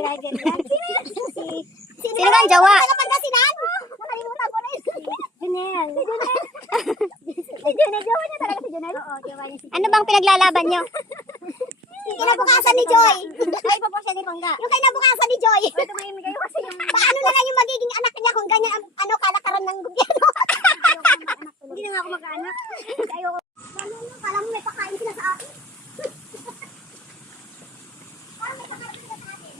driver yan. Sino kang jawa? Pangasinan? Nakalimutan ko na yun. Junel. Si Junel, jawa niya talaga si Junel? Oo, jawa niya si Junel. Ano bang pinaglalaban nyo? Kinabukasan ni Joy. Ay, pa po siya ni Pangga. Yung kinabukasan ni Joy. Ito may imigay kasi yung... Paano na lang yung magiging anak niya kung ganyan ang kalakaran ng gobyerno? Hindi na nga ako mag-anak. Ayoko. Kala mo may pakain sila sa akin. Parang may pakain sila sa akin.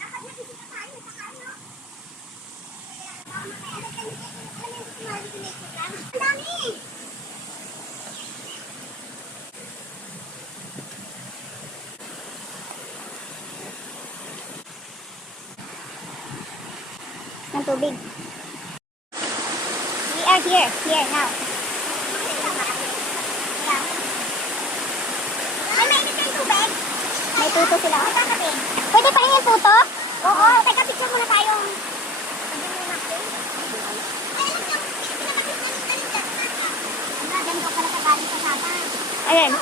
Dapat nakikita tayo, may pakain, no? Ang dami! Ng tubig. We are here now. May mainit na yung tubig. May tuto sila. Kakape. Pwede pa yung tuto? Oo, teka picture muna tayong. Ganito pala sa galing sa Saba. Ayan.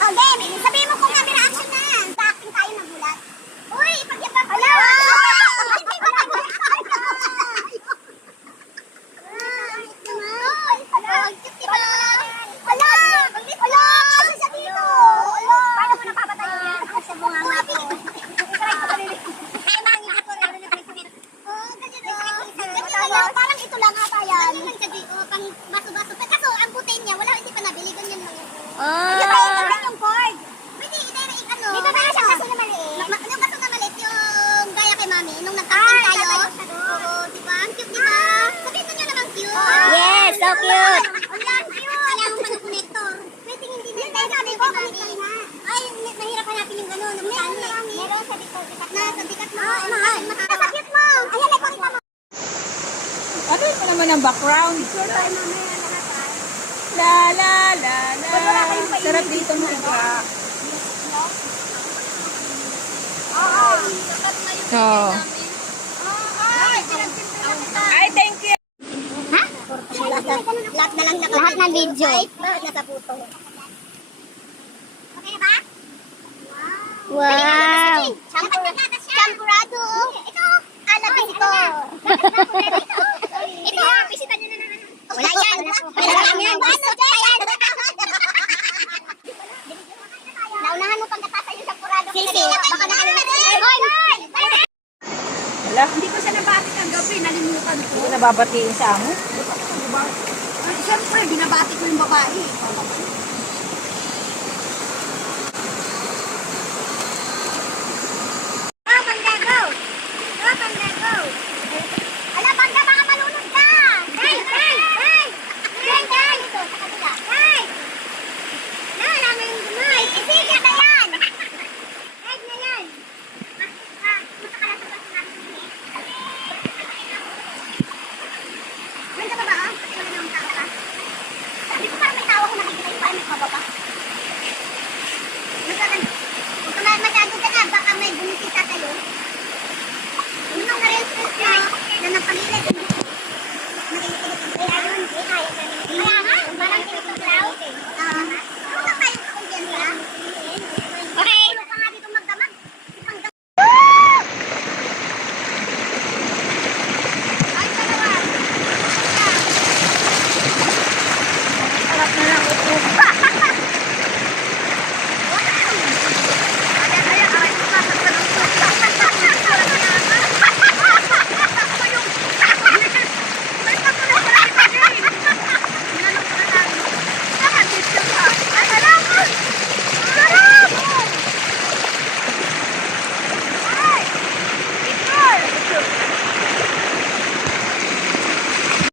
Oh, game. Sabihin mo kung kami reaction na yan. Sa acting tayo nagulat. Uy, ipagyabang ko lang. Paano mo napapatayin yan? Sa bunga nga po. Parang ito lang ata yan. Pang baso-baso. Kaso ang putin niya, wala, hindi pa nabili. Ganyan lang. Yung cord. Pwede i-direct ano. Dito ba siya kaso na maliit? Yung kaso na maliit, yung gaya kay mami, nung nag-casting tayo. Oo, diba? Ang cute, diba? Sabihin nyo naman cute. Yes, so cute. Ang cute. Kailangan pa ng connector. Pwede hindi na tayo sabi ko, ay, nahirap hanapin yung ano, meron sa dito. Sa dikat mo. Mahal. Sa cute mo. Ayan, may pakita mo. Ano ito naman ang background? La la la la. Sarap dito mga. Oo. Ay, thank you. Ha? Lahat na lang Lahat ng video. Lahat nasa puto. Okay na ba? Wow. Champurado. Ito. Alabis ito. Ito. Pisitan nyo na naman. Wala yan. Wala yan. Ano dyan? Naunahan mo pang katasan yung champurado. Sisi. Baka nakalimutan. Wala. Hindi ko siya nabati ng gabi, nalimutan ko. Hindi ko nababatiin sa amo. Siyempre, binabati ko yung babae. Ala, Bangga, baka malunod ka! Hey! Hey! Hey! Hey! Hey! Ito, sa kabila. Hey! Namin yung gumay. Sige na yan! Hey na yan! Ganda ba ba? Wala namang tao ka. Sabi ko parang may tao ko nakikita yung parang may kababa.